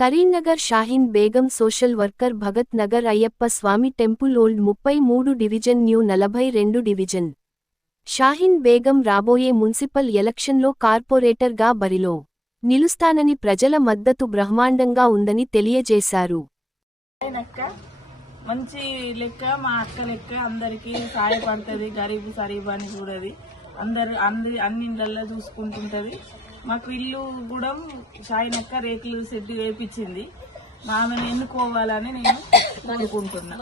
Karimnagar Shaheen Begum social worker Bhagat Nagar Ayyappa Swamy temple old ముప్పై మూడు division new నలభై రెండు division. Shaheen Begum రాబోయే మున్సిపల్ ఎలక్షన్లో కార్పొరేటర్గా బరిలో నిలుస్తానని ప్రజల మద్దతు బ్రహ్మాండంగా ఉందని తెలియజేశారు. మంచి లెక్క మా అక్క లెక్క అందరికి సహాయపడుతుంది గరీబ్ సరీబ్ అని చూడది. అందరు అన్ని అన్ని చూసుకుంటుంటది. మాకు ఇల్లు కూడా షాయినక్క రేకులు సెట్ వేపించింది ఆమెను ఎన్నుకోవాలని నేను అనుకుంటున్నా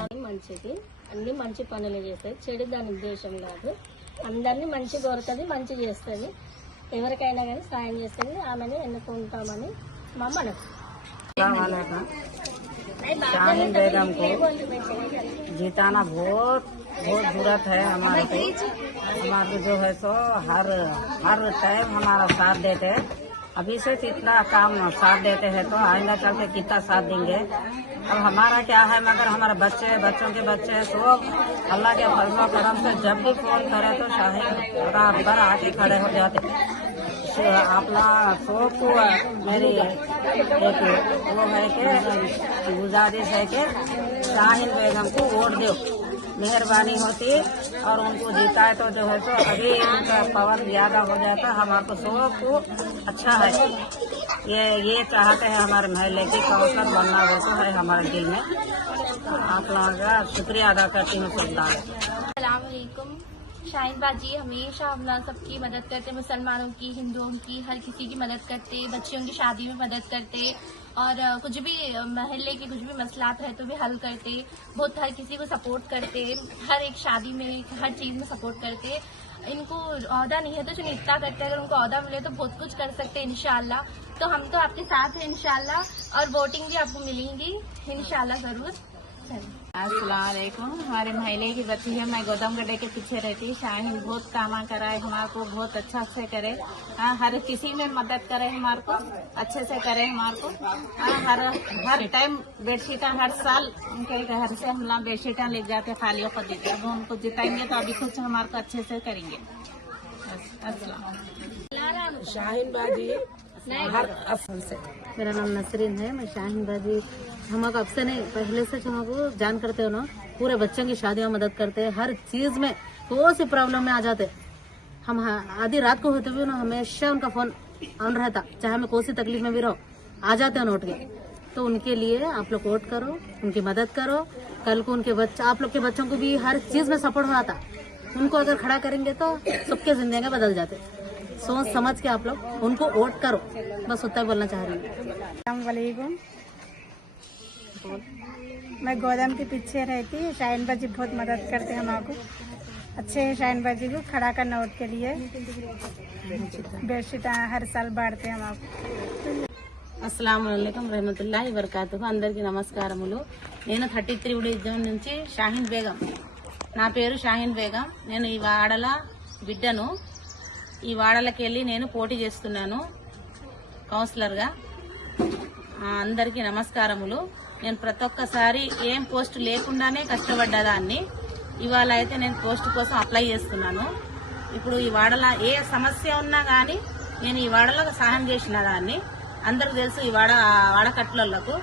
అది మంచిది అన్ని మంచి పనులు చేస్తుంది చెడు దాని ఉద్దేశం కాదు అందరినీ మంచి కోరుతుంది మంచి చేస్తుంది ఎవరికైనా కానీ సాయం చేస్తుంది ఆమెని ఎన్నుకుంటామని మా మనసు शाहीन बेगम को जिताना बहुत बहुत ज़रूरत है हमारे को हमारे जो है सो हर हर टाइम हमारा साथ देते हैं। अभी से इतना काम साथ देते हैं तो आइंदा चल के कितना साथ देंगे। अब हमारा क्या है, मगर हमारे बच्चे बच्चों के बच्चे सब अल्लाह के फजलो करम से जब भी फ़ोन करे तो शाहीन बराबर आके खड़े हो जाते। अपना शौक मेरी एक वो है कि गुजारिश है कि शाहिन बेगम को वोट दो। मेहरबानी होती और उनको जीता है तो जो है सो अभी उनका पवन ज़्यादा हो जाता। हम आपको सबको अच्छा है। ये ये चाहते हैं हमारे महल्ले की कौशल बनना वो तो है हमारे दिल में। आप लोगों का शुक्रिया अदा करती हूँ। सुल्तान सलामकुम शाहिन बाजी हमेशा हम सबकी मदद करते, मुसलमानों की, हिंदुओं की, हर किसी की मदद करते, बच्चियों की शादी में मदद करते और कुछ भी महल्ले के कुछ भी मसलात है तो भी हल करते, बहुत हर किसी को सपोर्ट करते, हर एक शादी में, हर चीज़ में सपोर्ट करते। इनको अहदा नहीं है तो जो करते, अगर उनको अहदा मिले तो बहुत कुछ कर सकते हैं इनशाला तो हम तो आपके साथ हैं इनशाला और वोटिंग भी आपको मिलेंगी इनशाला ज़रूर। धन्यवाद। असलाकुम हमारे महले की बच्ची है मैं गौतम गड्ढे के पीछे रहती हूँ। शाहीन बहुत कामा कराए हमारे को बहुत अच्छा से करे। हाँ, हर किसी में मदद करे हमारे को अच्छे से करे हमारे को। हाँ, हर हर टाइम बेडशीटा हर साल उनके घर से हम लोग बेडशीटा ले जाते खालियों को देते हैं। उनको जिताएँगे तो अभी कुछ हमारे को अच्छे से करेंगे। बस, अस्सलाम। से। मेरा नाम नसरीन है, मैं शाहिन भाजी हम आप अब से नहीं, पहले से हम आपको जान करते हो ना, पूरे बच्चों की शादी में मदद करते हैं, हर चीज़ में कौन सी प्रॉब्लम में आ जाते हम आधी रात को होते हुए ना, हमेशा उनका फ़ोन ऑन रहता, चाहे हमें कोई सी तकलीफ़ में भी रहो, आ जाते हैं नोट के। तो उनके लिए आप लोग वोट करो, उनकी मदद करो। कल को उनके बच्चा, आप लोग के बच्चों को भी हर चीज़ में सपोर्ट हो रहा था उनको अगर खड़ा करेंगे तो सबके ज़िंदगी बदल जाते। सोच समझ के आप लोग उनको वोट करो बस उतना ही बोलना चाह रही हूँ वालेकुम मैं गोदाम के पीछे रहती शाहीन बाजी बहुत मदद करते हैं हमारे अच्छे हैं शाहीन बाजी को खड़ा करना वोट के लिए बेडशीट हर साल बांटते हैं हमारे అస్సలం రహమతుల్లాహి వరకాతు అందరికీ నమస్కారములు నేను థర్టీ త్రీ డివిజన్ నుంచి షాహీన్ బేగం నా పేరు షాహీన్ బేగం నేను ఈ వాడల బిడ్డను ఈ వాడలకి వెళ్ళి నేను పోటీ చేస్తున్నాను. కౌన్సిలర్గా అందరికీ నమస్కారములు. నేను ప్రతి ఒక్కసారి ఏం పోస్ట్ లేకుండానే కష్టపడ్డదాన్ని ఇవాళ అయితే నేను పోస్ట్ కోసం అప్లై చేస్తున్నాను. ఇప్పుడు ఈ వాడల ఏ సమస్య ఉన్నా కానీ నేను ఈ వాడలో సహాయం చేసిన దాన్ని. అందరికి తెలుసు ఈ వాడ వాడకట్లకు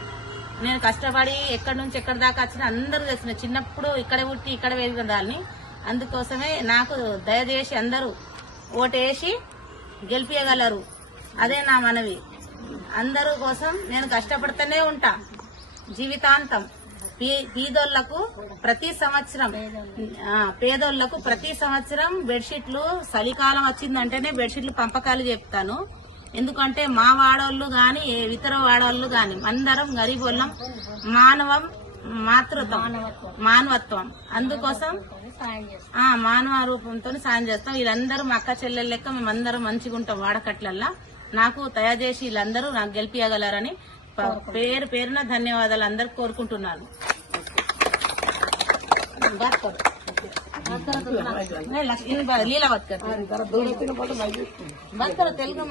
నేను కష్టపడి ఎక్కడి నుంచి ఎక్కడి దాకా వచ్చిన అందరూ తెలిసిన చిన్నప్పుడు ఇక్కడ పుట్టి ఇక్కడ పెరిగిన దాన్ని. అందుకోసమే నాకు దయచేసి అందరూ ఓటేసి గెలిపించగలరు అదే నా మనవి. అందరూ కోసం నేను కష్టపడుతూనే ఉంటా. జీవితాంతం. పీ- పీదోళ్ళకు ప్రతి సంవత్సరం పేదోళ్ళకు ప్రతి సంవత్సరం బెడ్షీట్లు చలికాలం వచ్చిందంటేనే బెడ్షీట్లు పంపకాలు చెప్తాను. ఎందుకంటే మా వాడోళ్ళు కానీ ఇతర వాడోళ్ళు కానీ అందరం గరీబోళ్ళం. మానవం మాతృత్వం. మానవత్వం. అందుకోసం ఆ మానవ రూపంతో సాయం చేస్తాం. వీళ్ళందరూ మా అక్క చెల్లెల లెక్క మేమందరూ మంచిగా ఉంటాం వాడకట్లల్లా. నాకు తయారు చేసి వీళ్ళందరూ నాకు గెలిపియగలరని పేరు పేరున ధన్యవాదాలు అందరు కోరుకుంటున్నాను తెలుగు